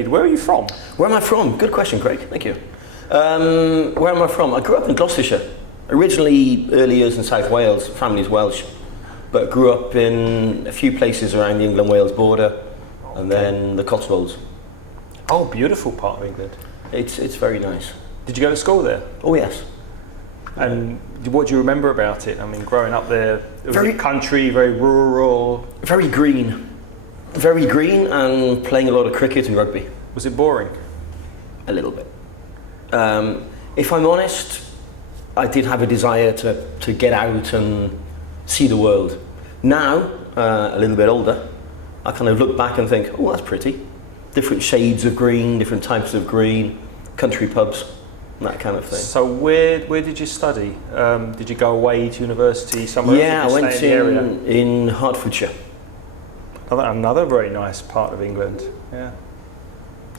David, where are you from? Where am I from? Good question, Craig. Thank you. Where am I from? I grew up in Gloucestershire. Originally, early years in South Wales. Family's Welsh, but grew up in a few places around the England-Wales border, and then the Cotswolds. Oh, beautiful part of England. It's very nice. Did you go to school there? Oh yes. And what do you remember about it? I mean, growing up there, it was country, very rural. Very green. Very green, and playing a lot of cricket and rugby. Was it boring? A little bit. If I'm honest, I did have a desire to get out and see the world. Now, a little bit older, I kind of look back and think, oh, that's pretty. Different shades of green, different types of green, country pubs, that kind of thing. So where did you study? Did you go away to university somewhere else? Yeah, I went in Hertfordshire. Another very nice part of England. Yeah.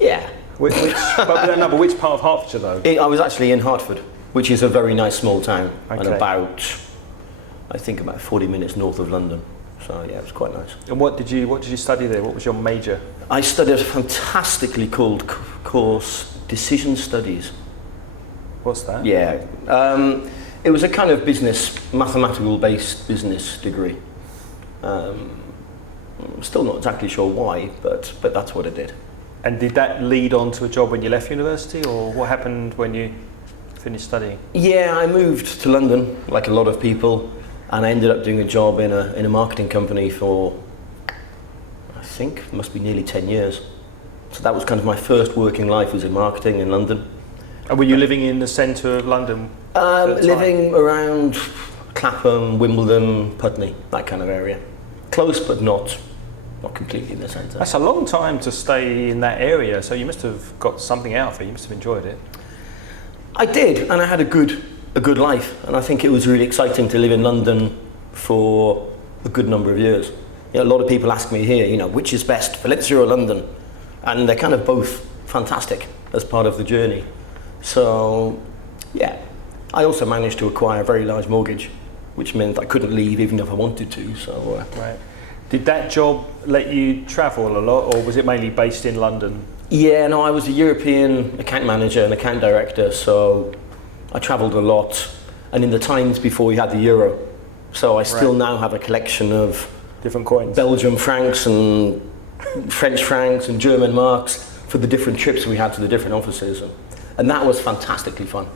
Yeah. Which part of Hertfordshire though? I was actually in Hertford, which is a very nice small town, and about 40 minutes north of London. So yeah, it was quite nice. And what did you study there? What was your major? I studied a fantastically called course, Decision Studies. What's that? Yeah, it was a kind of mathematical-based business degree. I'm still not exactly sure why, but that's what it did. And did that lead on to a job when you left university, or what happened when you finished studying? Yeah, I moved to London, like a lot of people, and I ended up doing a job in a marketing company for, I think, must be nearly 10 years. So that was kind of my first working life, was in marketing in London. And were you living in the centre of London? Living around Clapham, Wimbledon, Putney, that kind of area. Close, but not completely in the centre. That's a long time to stay in that area, so you must have got something out of it. You must have enjoyed it. I did, and I had a good life, and I think it was really exciting to live in London for a good number of years. You know, a lot of people ask me here, which is best, Valencia or London? And they're kind of both fantastic as part of the journey. So, yeah. I also managed to acquire a very large mortgage, which meant I couldn't leave even if I wanted to. So, right. Did that job let you travel a lot, or was it mainly based in London? Yeah, no, I was a European account manager and account director, so I travelled a lot. And in the times before we had the euro, so I still now have a collection of different coins, Belgian francs and French francs and German marks for the different trips we had to the different offices, and that was fantastically fun.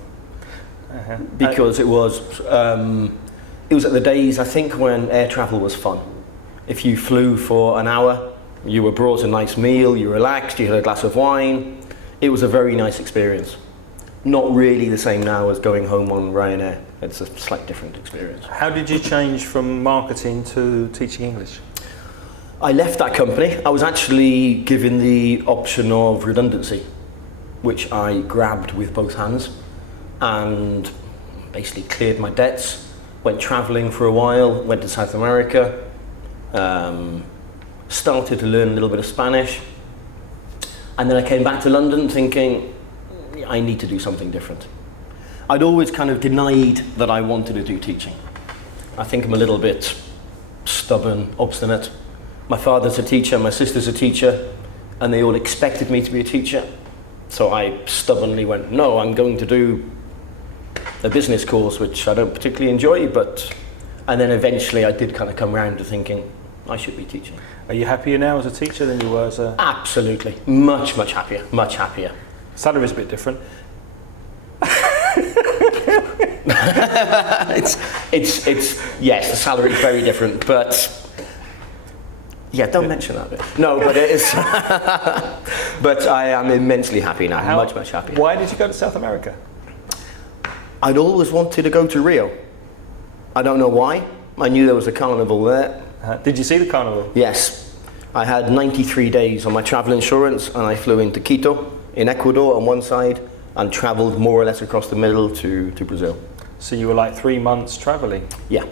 Because it was at the days, I think, when air travel was fun. If you flew for an hour, you were brought a nice meal, you relaxed, you had a glass of wine. It was a very nice experience. Not really the same now as going home on Ryanair. It's a slightly different experience. How did you change from marketing to teaching English? I left that company. I was actually given the option of redundancy, which I grabbed with both hands and basically cleared my debts, went travelling for a while, went to South America, started to learn a little bit of Spanish, and then I came back to London thinking, I need to do something different. I'd always kind of denied that I wanted to do teaching. I think I'm a little bit stubborn, obstinate. My father's a teacher, my sister's a teacher, and they all expected me to be a teacher. So I stubbornly went, no, I'm going to do a business course, which I don't particularly enjoy, and then eventually I did kind of come around to thinking, I should be teaching. Are you happier now as a teacher than you were as a... Absolutely. Much happier, much happier. Salary's a bit different. it's yes, the salary is very different, but yeah, don't mention that bit. No, but it is. But I am immensely happy now, much happier. Why did you go to South America? I'd always wanted to go to Rio. I don't know why. I knew there was a carnival there. Did you see the carnival? Yes. I had 93 days on my travel insurance, and I flew into Quito in Ecuador on one side and travelled more or less across the middle to Brazil. So you were like 3 months travelling? Yeah,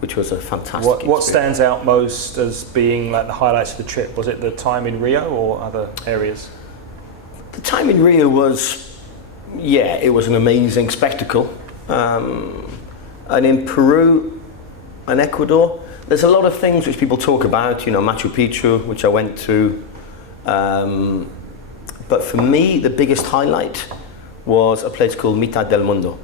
which was a fantastic experience. What stands out most as being like the highlights of the trip? Was it the time in Rio or other areas? The time in Rio was, yeah, it was an amazing spectacle. And in Peru and Ecuador, there's a lot of things which people talk about, Machu Picchu, which I went to, But for me, the biggest highlight was a place called Mitad del Mundo,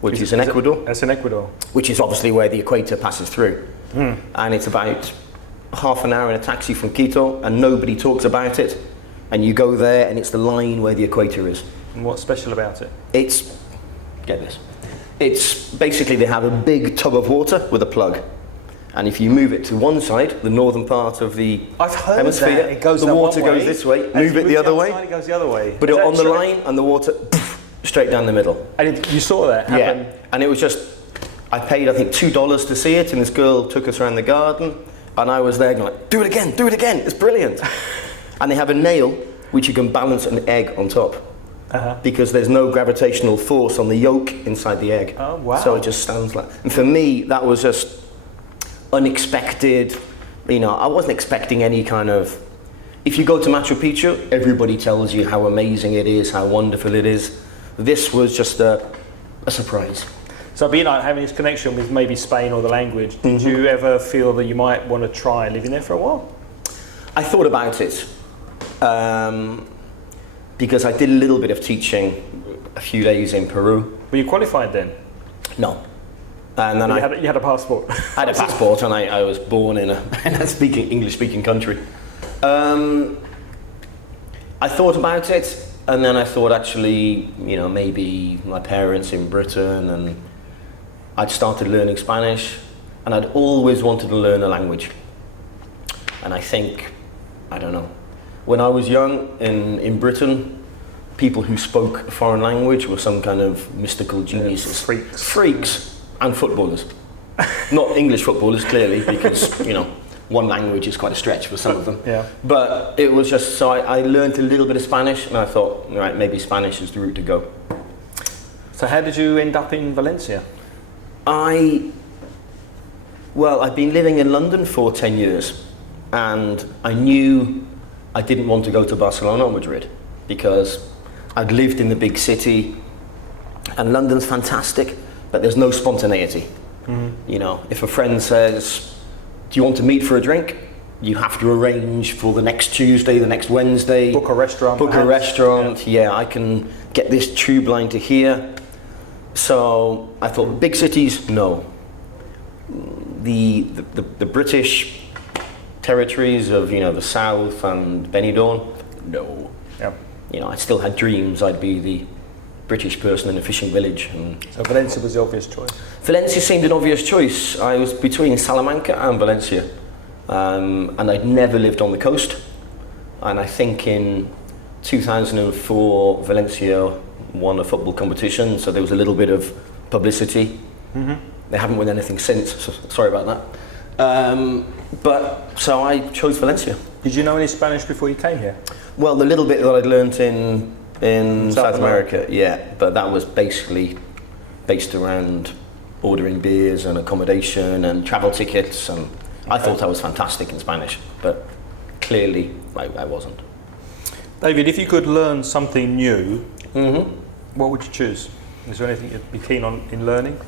which is in Ecuador. That's in Ecuador. Which is obviously where the equator passes through. And it's about half an hour in a taxi from Quito, and nobody talks about it. And you go there, and it's the line where the equator is. And what's special about it? Get this. It's basically they have a big tub of water with a plug. And if you move it to one side, the northern part of the hemisphere, that. It goes the water goes this way, move it the other way. It goes the other way. Put it on the line, and the water straight down the middle. And you saw that happen? Yeah, and it was just, I paid I think $2 to see it, and this girl took us around the garden, and I was there going like, do it again, it's brilliant. And they have a nail which you can balance an egg on top. Because there's no gravitational force on the yolk inside the egg. Oh, wow. So it just stands like, and for me, that was just unexpected. You know, I wasn't expecting any kind of, if you go to Machu Picchu, everybody tells you how amazing it is, how wonderful it is. This was just a surprise. So being like having this connection with maybe Spain or the language, did you ever feel that you might want to try living there for a while? I thought about it. Because I did a little bit of teaching a few days in Peru. Were you qualified then? No. And then you had a passport? I had a passport, and I was born in a English-speaking country. I thought about it, and then I thought actually, you know, maybe my parents in Britain, and I'd started learning Spanish, and I'd always wanted to learn a language. And I think, I don't know, when I was young in Britain, people who spoke a foreign language were some kind of mystical geniuses. Freaks and footballers. Not English footballers, clearly, because, you know, one language is quite a stretch for some of them. Yeah. But it was just, so I learned a little bit of Spanish, and I thought, right, maybe Spanish is the route to go. So how did you end up in Valencia? I've been living in London for 10 years, and I knew I didn't want to go to Barcelona or Madrid because I'd lived in the big city, and London's fantastic, but there's no spontaneity. You know, if a friend says, do you want to meet for a drink? You have to arrange for the next Tuesday, the next Wednesday. Book a restaurant. Yeah, I can get this tube line to here. So I thought, big cities, no. The British territories of, you know, the south and Benidorm, no. Yep. You know, I still had dreams I'd be the British person in a fishing village. And so Valencia was the obvious choice? Valencia seemed an obvious choice. I was between Salamanca and Valencia, and I'd never lived on the coast. And I think in 2004, Valencia won a football competition, so there was a little bit of publicity. They haven't won anything since, so sorry about that. But so I chose Valencia. Did you know any Spanish before you came here? Well, the little bit that I'd learnt in South America, yeah, but that was basically based around ordering beers and accommodation and travel tickets, and I thought I was fantastic in Spanish, but clearly I wasn't. David, if you could learn something new, what would you choose? Is there anything you'd be keen on in learning?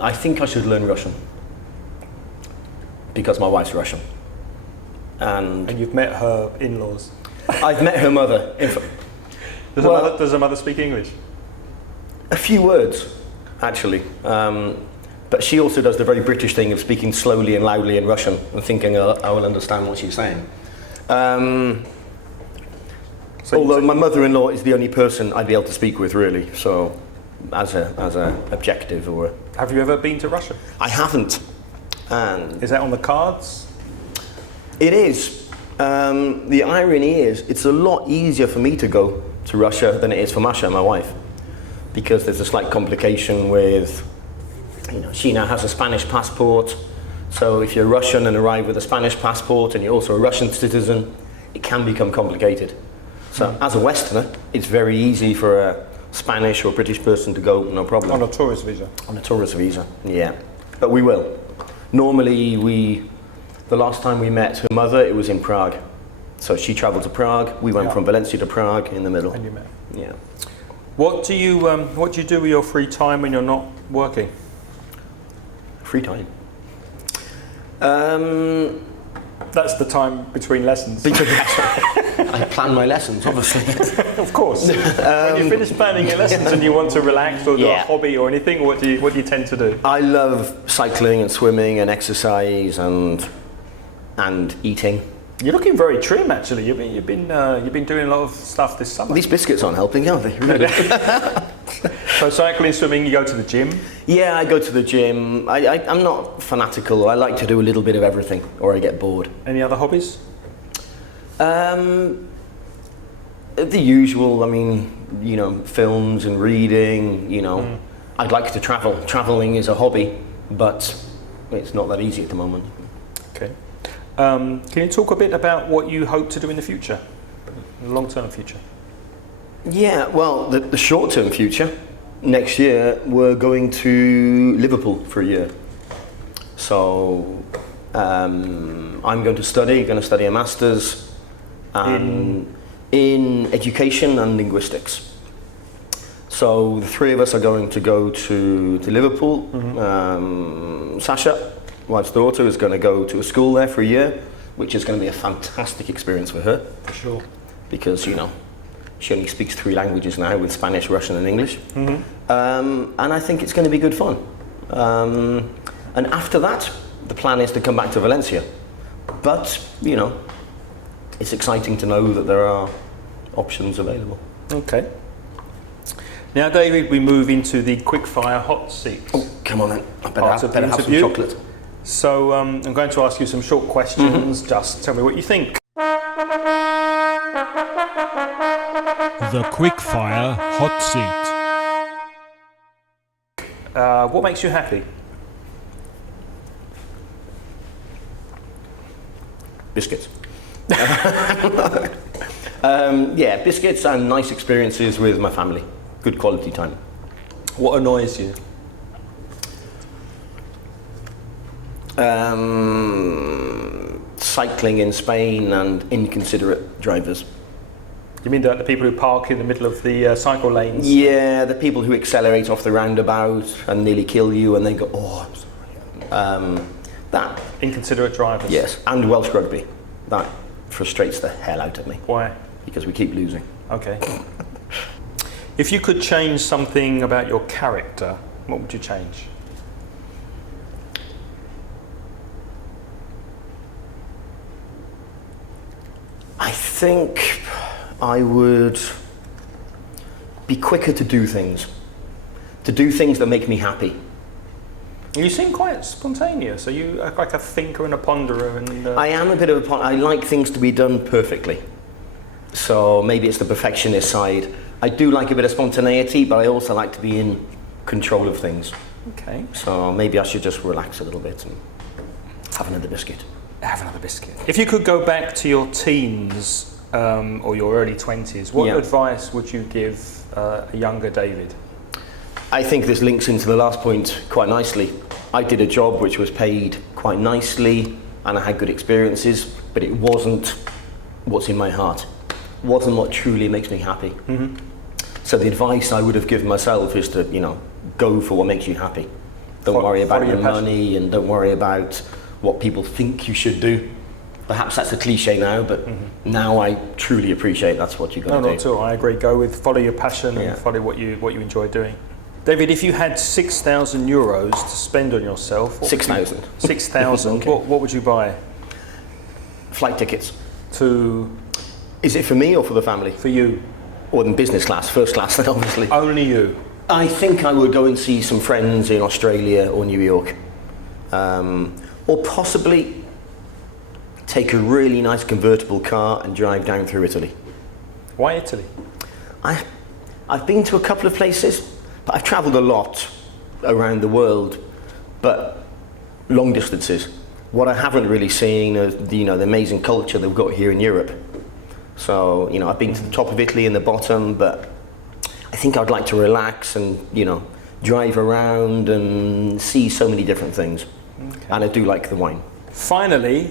I think I should learn Russian because my wife's Russian. And you've met her in-laws? I've met her mother. Does her mother speak English? A few words, actually. But she also does the very British thing of speaking slowly and loudly in Russian and thinking I will understand what she's saying. Although my mother-in-law is the only person I'd be able to speak with, really. So, as a objective, or have you ever been to Russia? I haven't. And is that on the cards? It is. The irony is, it's a lot easier for me to go to Russia than it is for Masha, my wife, because there's a slight complication with, you know, she now has a Spanish passport. So if you're Russian and arrive with a Spanish passport and you're also a Russian citizen, it can become complicated. So as a Westerner, it's very easy for a Spanish or British person to go, no problem. On a tourist visa? On a tourist visa, yeah. But we will. Normally, the last time we met her mother, it was in Prague. So she travelled to Prague, we went from Valencia to Prague in the middle. And you met? Yeah. What do you do with your free time when you're not working? Free time? That's the time between lessons. I plan my lessons, obviously. Of course. When you finish planning your lessons and you want to relax or do a hobby or anything, what do you tend to do? I love cycling and swimming and exercise and eating. You're looking very trim, actually. You've been doing a lot of stuff this summer. These biscuits aren't helping, are they? Really? So cycling, swimming, you go to the gym? Yeah, I go to the gym. I'm not fanatical. I like to do a little bit of everything, or I get bored. Any other hobbies? The usual. I mean, films and reading. I'd like to travel. Traveling is a hobby, but it's not that easy at the moment. Okay. Can you talk a bit about what you hope to do in the future, the long-term future? Yeah, well, the short-term future, next year, we're going to Liverpool for a year. So I'm going to study a master's in education and linguistics. So the three of us are going to go to Liverpool. Sasha, wife's daughter, is going to go to a school there for a year, which is going to be a fantastic experience for her. For sure. Because, she only speaks 3 languages now, with Spanish, Russian and English. And I think it's going to be good fun. And after that, the plan is to come back to Valencia. But, it's exciting to know that there are options available. Okay. Now, David, we move into the quickfire hot seat. Oh, come on then. I better Part of the have some interview. chocolate. So I'm going to ask you some short questions. Just tell me what you think. The quickfire hot seat. What makes you happy? Biscuits. Yeah, biscuits and nice experiences with my family. Good quality time. What annoys you? Cycling in Spain and inconsiderate drivers. You mean the people who park in the middle of the cycle lanes? Yeah, the people who accelerate off the roundabout and nearly kill you, and they go, "Oh, I'm sorry." That. Inconsiderate drivers. Yes, and Welsh rugby. That frustrates the hell out of me. Why? Because we keep losing. Okay. If you could change something about your character, what would you change? I think I would be quicker to do things that make me happy. You seem quite spontaneous. Are you like a thinker and a ponderer? And I am a bit of I like things to be done perfectly. So maybe it's the perfectionist side. I do like a bit of spontaneity, but I also like to be in control of things. Okay. So maybe I should just relax a little bit and have another biscuit. Have another biscuit. If you could go back to your teens or your early 20s, what advice would you give a younger David? I think this links into the last point quite nicely. I did a job which was paid quite nicely and I had good experiences, but it wasn't what's in my heart. It wasn't what truly makes me happy. So the advice I would have given myself is to, go for what makes you happy. Don't worry about your money and don't worry about what people think you should do. Perhaps that's a cliche now, but now I truly appreciate that's what you've got to do. No, not at all. I agree. Go with follow your passion and follow what you enjoy doing. David, if you had 6,000 euros to spend on yourself... 6,000. 6,000, Okay. what would you buy? Flight tickets. To... Is it for me or for the family? For you. Or in business class, first class then obviously. Only you. I think I would go and see some friends in Australia or New York. Or possibly take a really nice convertible car and drive down through Italy. Why Italy? I've been to a couple of places, but I've travelled a lot around the world, but long distances. What I haven't really seen is the amazing culture that we've got here in Europe. So, I've been to the top of Italy and the bottom, but I think I'd like to relax and, drive around and see so many different things. Okay. And I do like the wine. Finally,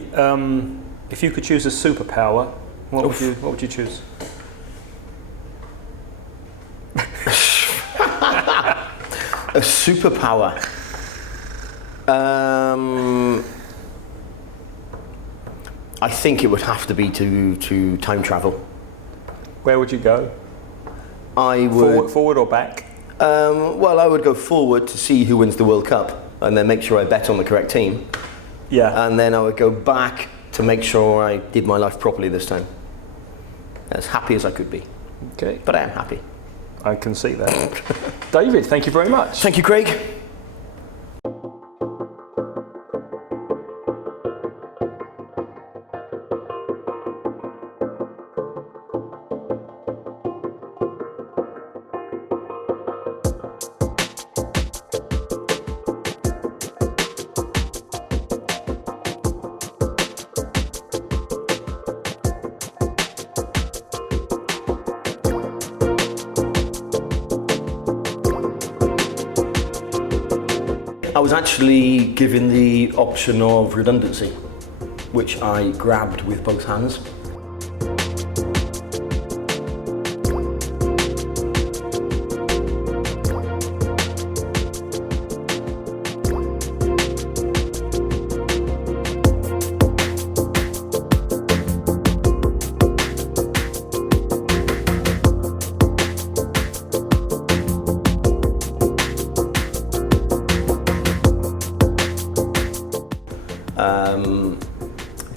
if you could choose a superpower, what would you choose? A superpower. I think it would have to be to time travel. Where would you go? I would Forward or back? well, I would go forward to see who wins the World Cup, and then make sure I bet on the correct team. Yeah. And then I would go back to make sure I did my life properly this time. As happy as I could be. Okay. But I am happy. I can see that. David, thank you very much. Thank you, Craig. I was actually given the option of redundancy, which I grabbed with both hands.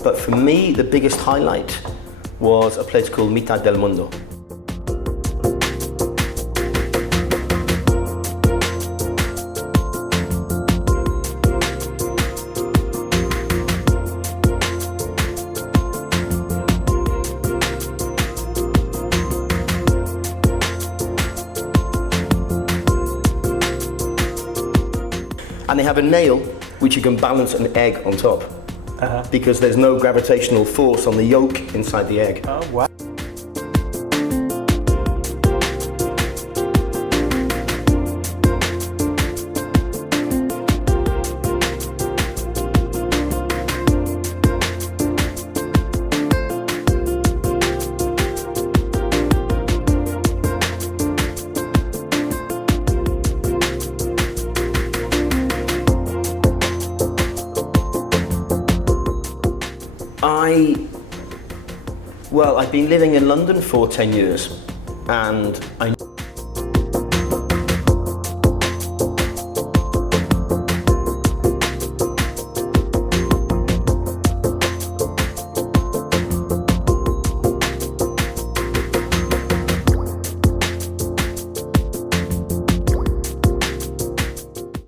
But for me, the biggest highlight was a place called Mitad del Mundo. And they have a nail which you can balance an egg on top. Because there's no gravitational force on the yolk inside the egg. Oh, wow. Well, I've been living in London for 10 years, and I